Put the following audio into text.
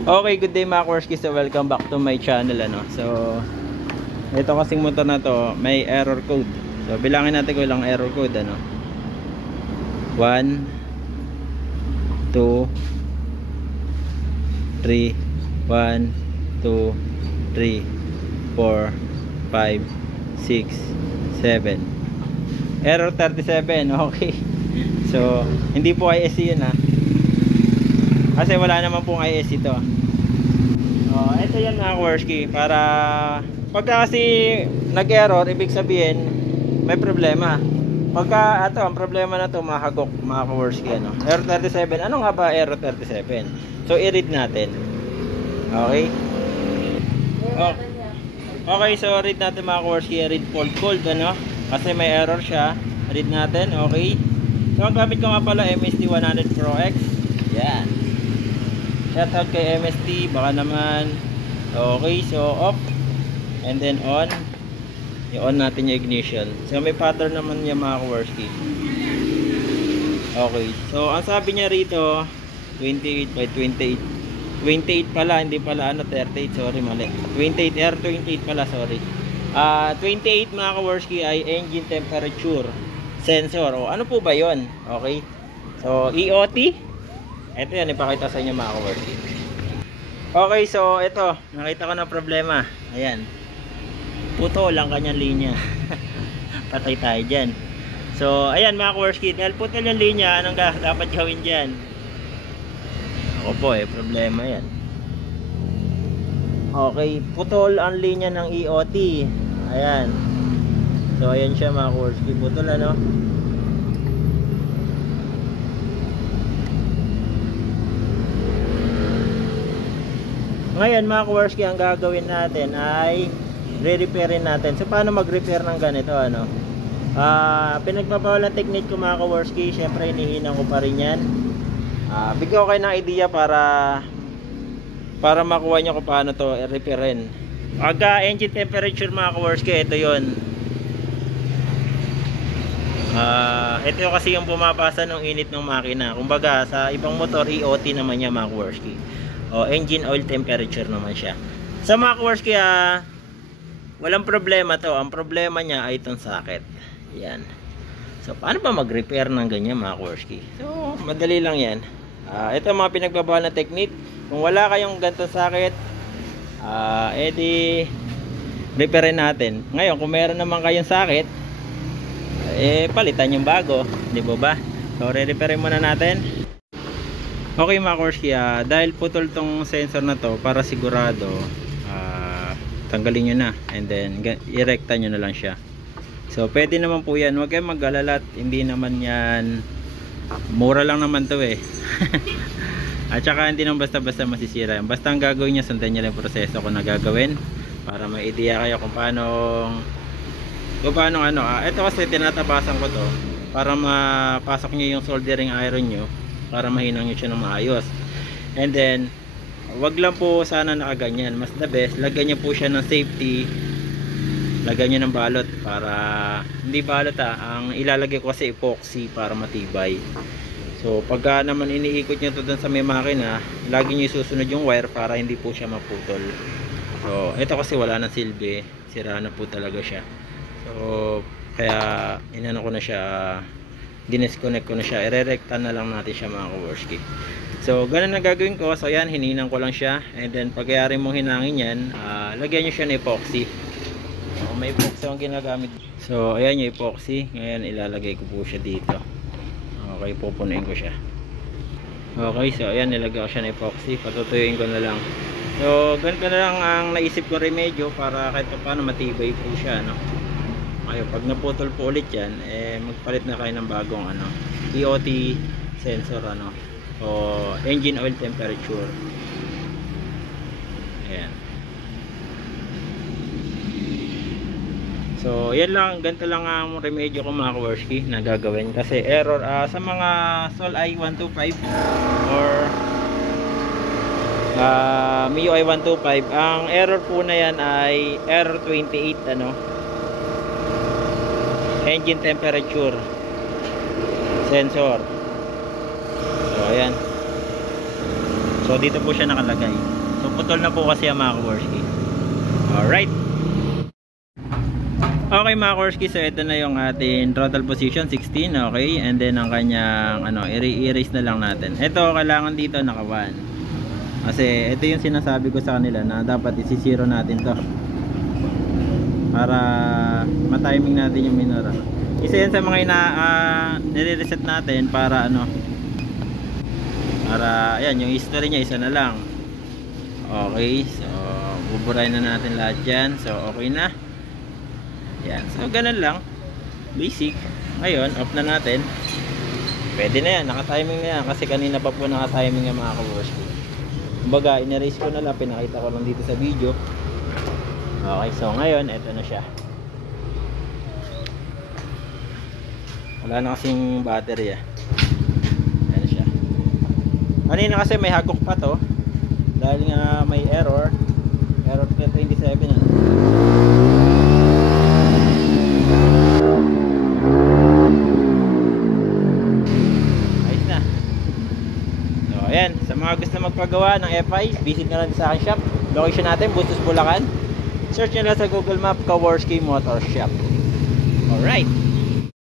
Okay, good day mga Kworski. So welcome back to my channel ano. So ito kasing motor na to, may error code. So bilangin natin kung ilang error code ano. 1 2 3 1 2 3 4 5 6 7. Error 37. Okay. So hindi po ISC yun ha. Kasi wala naman pong ISC ito. Ito yan mga Kworski. Para pagka kasi nag-error, ibig sabihin may problema. Pagka ito, ang problema na to mahagok mga Kworski ano. Error 37. Ano nga ba error 37? So i-read natin. Okay? Okay, so read natin mga Kworski. Read fault code ano. Kasi may error siya. Read natin, okay? So ang gamit ko nga pala MST100 Pro X. Yan. Shoutout kay MST, baka naman. Okay, so off and then on. I-on natin yung ignition. So may pattern naman niya mga Kworski. Okay, so ang sabi niya rito 28 by 28. 28 pala, hindi pala ano 38, sorry mali. 28 R28 pala, sorry. 28 mga Kworski ay engine temperature sensor. O ano po ba 'yon? Okay. So EOT. Ito yan, ipakita sa inyo mga Kworski. Okay, so ito, nakita ko na problema. Ayan, puto lang kanyang linya. Patay tayo dyan. So ayan mga Kworski, dahil puto yung linya, anong dapat gawin dyan? Ako po problema yan. Okay, putol ang linya ng EOT. Ayan. So ayan siya mga Kworski, putol ano. Ngayon mga Kworski, ang gagawin natin ay re-repairin natin. So paano mag-repair ng ganito ano? Pinagbabawal ng technique ko mga Kworski. Syempre hinihinang ko pa rin yan. Bigyan ko kayo ng idea para makuha nyo kung paano to repairin. Pagka engine temperature mga Kworski, ito yun. Ito kasi yung pumapasa ng init ng makina. Kumbaga sa ibang motor EOT naman niya mga Kworski. Engine oil temperature naman siya. Sa mga Kworski, walang problema to. Ang problema niya ay itong socket. Yan. So paano ba mag-repair ng ganyan mga Kworski? So madali lang yan. Ito mga pinagbabawal na technique. Kung wala kayong ganitong socket, edi repairin natin. Ngayon kung meron naman kayong socket, palitan yung bago, di ba? So re-repairin muna natin. Okay mga Kworski, dahil putol tong sensor na to, para sigurado tanggalin nyo na and then i-recta nyo na lang siya. So pwede naman po yan, huwag kayong mag-alala, hindi naman yan, mura lang naman to at saka hindi naman basta-basta masisira yan. Basta ang gagawin nyo, sundan nyo lang yung proseso ko na gagawin para may idea kayo kung paano ano. Ito kasi tinatabasan ko to para mapasok nyo yung soldering iron nyo, para mahinang nyo siya ng maayos. And then wag lang po sana nakaganyan, mas the best lagyan nyo po siya ng safety, lagyan nyo ng balot, para hindi balot ang ilalagay ko kasi epoxy para matibay. So pagka naman iniikot nyo to dun sa may makina, lagi nyo isusunod yung wire para hindi po siya maputol. So ito kasi wala nang silbi, sira na po talaga siya. So kaya inano ko na siya, dinisconnect ko na siya, irerekta na lang natin siya mga Kworski. So ganun na gagawin ko. So yan, hininang ko lang siya, and then pagkayari mong hinangin yan, lagyan nyo siya ng epoxy. So may epoxy ang ginagamit. So ayan yung epoxy. Ngayon ilalagay ko po siya dito. Okay, pupunuin ko siya. Okay, so ayan, nilagay ko siya ng epoxy, patutuyuin ko na lang. So ganito na lang ang naisip ko remedyo para kahit paano matibay po siya no? Ayun, pag naputol po ulit yan, magpalit na kayo ng bagong EOT sensor o engine oil temperature. Ayan. So yan lang, ganito lang ang remedyo ko mga Kworski na gagawin. Kasi error sa mga SOL i125 or MIUI 125, ang error po na yan ay error 28 engine temperature sensor. So ayan. So So dito po siya nakalagay. So putol na po kasi ang mga Kaworski. Alright. Okay mga Kaworski, so ito na yung ating throttle position 16, okay? And then ang kanyang i-erase na lang natin. Ito kailangan dito naka 1. Kasi ito yung sinasabi ko sa kanila na dapat isi-zero natin to. Para ma-timing natin yung minor. Isa yan sa mga nire-reset natin para para ayan, yung history niya isa na lang. Okay, so buburahin na natin lahat yan. So okay na. Yan, so ganun lang, basic. Ngayon, off na natin. Pwede na yan, naka-timing na yan. Kasi kanina pa po naka-timing yung mga Kaworski. Kumbaga, in-erase ko na lang, pinakita ko lang dito sa video. Okay, so ngayon, eto na siya. Wala na kasing battery Ayan na siya. Kanina kasi may hagok pa to. Dahil nga may error 27 Ayan, sa mga gusto magpagawa ng FI, visit na lang sa aking shop. Location natin, Bustos, Bulacan. Search nyo lang sa Google Map, Kaworski Motor Shop. Alright.